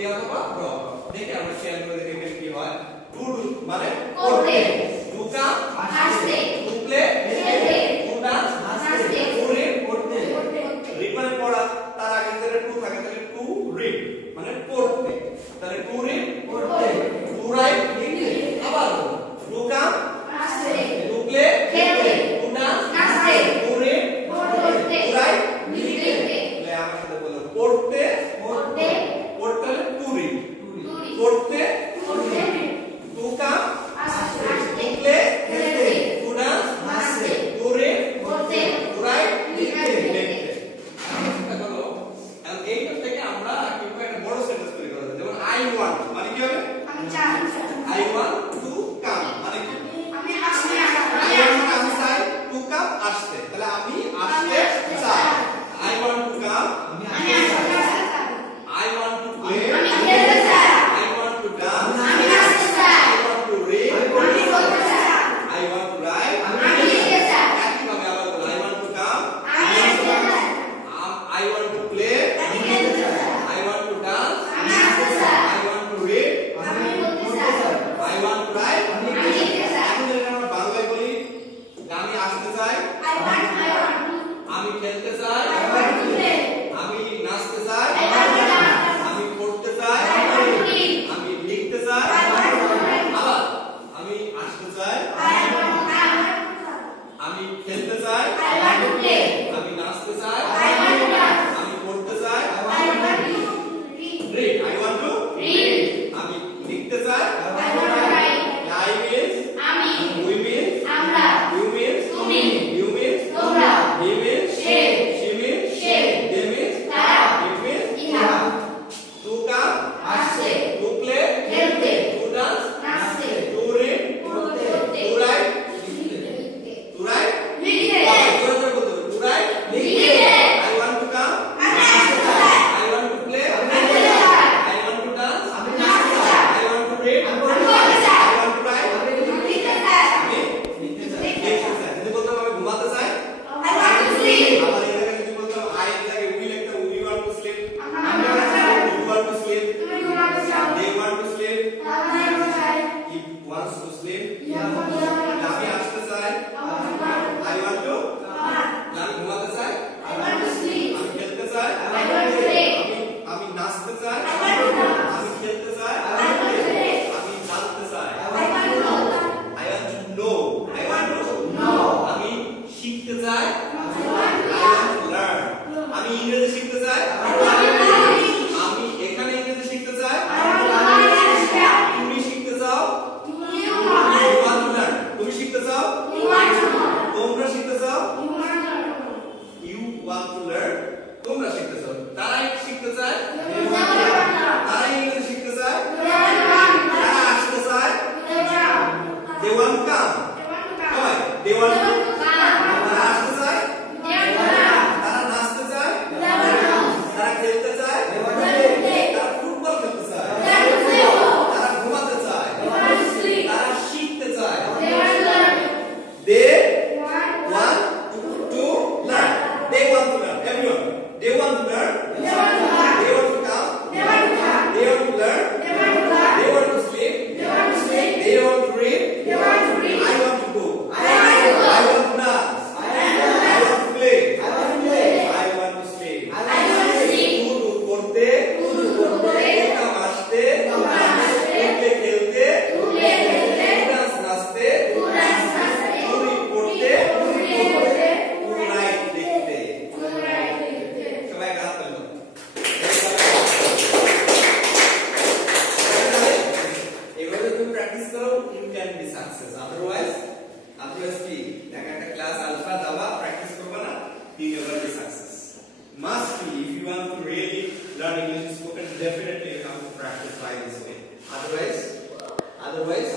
তে অথবা র দেখে আমরা শেয়ার করে দেখে এখানে কি হয় টু ডু মানে করতে টু কাম আসতে টু প্লে খেলতে টু ডান্স নাচতে টু রিড পড়তে রিড মানে পড়া তার আগে যদি টু থাকে তাহলে টু রিড মানে পড়তে তাহলে টু রিড পড়তে টু রাইট লিখতে আবার টু কাম আসতে টু প্লে খেলতে টু ডান্স নাচতে টু রিড পড়তে টু রাইট লিখতে তাহলে আমার সাথে বলো পড়তে পড়তে পড়তে টু রিড টুরি পড়তে পড়তে টু কাম আসতে টু প্লে খেলতে টু ডান্স নাচতে টু রিড পড়তে টু রাইট লিখতে লিখতে এটা হলো এখন এইটা থেকে আমরা কিভাবে একটা বড় সেন্টেন্স তৈরি করা যায় যেমন আই ওয়ান্ট মানে কি হবে আমি চাই আই ওয়ান্ট টু কাম মানে কি আমি আসতে আই ওয়ান্ট আমি চাই টু কাম আসতে তাহলে আমি আসতে চাই আই ওয়ান্ট টু কাম আমি আসতে চাই I want to play. আমি খেলতে চাই I want to dance. আমি নাচতে চাই I want to read. আমি পড়তে চাই I want to write. আমি লিখতে চাই একইভাবে আবার বলো, I want to come. আমি আসতে চাই I want to play. আমি খেলতে চাই I want to dance. আমি নাচতে চাই I want to read. আমি পড়তে চাই I want to write. আমি লিখতে চাই এখন যদি আমরা বাংলায় বলি, আমি আসতে চাই, I want আমি খেলতে চাই, I want to play আমি নাচতে চাই, I want to dance আমি পড়তে চাই, I want to read আমি লিখতে চাই, I want to write আবার আমি আসতে চাই, আমি খেলতে চাই, I want to play আমি নাচতে চাই, I want to dance আমি পড়তে চাই, I want to read read, I want to read আমি লিখতে চাই, I want to write I means, আমি we means, আমরা you means, তুমি you means, তোমরা he means, say she means, say they means, তারা it means, ইহা to come, আসছে to play, খেলতে to dance, নাচতে to read, পড়তে to write, লিখতে to write, লিখতে to write, লিখতে I want to come, আমি আসতে চাই I want to play, আমি খেলতে চাই I want to dance, আমি নাচতে চাই I want to read, আমি পড়তে চাই I want to write, আমি লিখতে চাই আমি লিখতে চাই। যদি বলতাম আমি ঘুমাতে চাই, I want to sleep আবার এই জায়গায় যদি বলতাম I এর জায়গায় will একটা we want to sleep, আমি চাই you want to sleep, তুমি ঘুমাতে চাও they want to sleep, আমি চাই he wants to sleep, ইয়া আমি আসতে চাই, I want to, আমি ঘুমাতে চাই, I want to sleep আমি খেলতে চাই, I want to play আমি নাচতে চাই, I want to dance আমি খেলতে চাই, I want to play আমি জানতে চাই, I want to know I want to know, I want to know আমি শিখতে চাই, I want to I want to learn, আমি ইংরেজি শিখতে চাই, I want to learn আমি এখানে ইংরেজি শিখতে চাই, I want to learn তুমি শিখতে চাও, you you want to learn, তুমি শিখতে চাও, want to know তোমরা শিখতে চাও, you want to know you want to learn, তোমরা শিখতে চাও, তারা শিখতে চায়, you want to learn তারা ইংরেজি শিখতে চায়, you want to learn তারা আসতে চায়, they want to come, সবাই, they want to, তারা আসতে চায়, তারা নাচতে চায়, তারা খেলতে চায়, তারা ফুটবল খেলতে চায়, তারা ঘুমাতে চায়, তারা শিখতে চায়, they want to learn, they want to learn, everyone, they want to learn, they want to come, they want to learn, they want to sleep, they want to read, I want to go, I want to dance, I want to play, I want to sleep, to করতে, কাম আসতে, খেলতে, dance নাচতে, পড়তে, right লিখতে, সবাই হাত তুলো। এভাবে তুমি প্র্যাকটিস করো, you can be success. Otherwise কি দেখা একটা ক্লাস আলফা দাবা প্র্যাকটিস করবে না, you never be success. Must be, if you want to really learn English spoken, definitely you have to practice by this way. Otherwise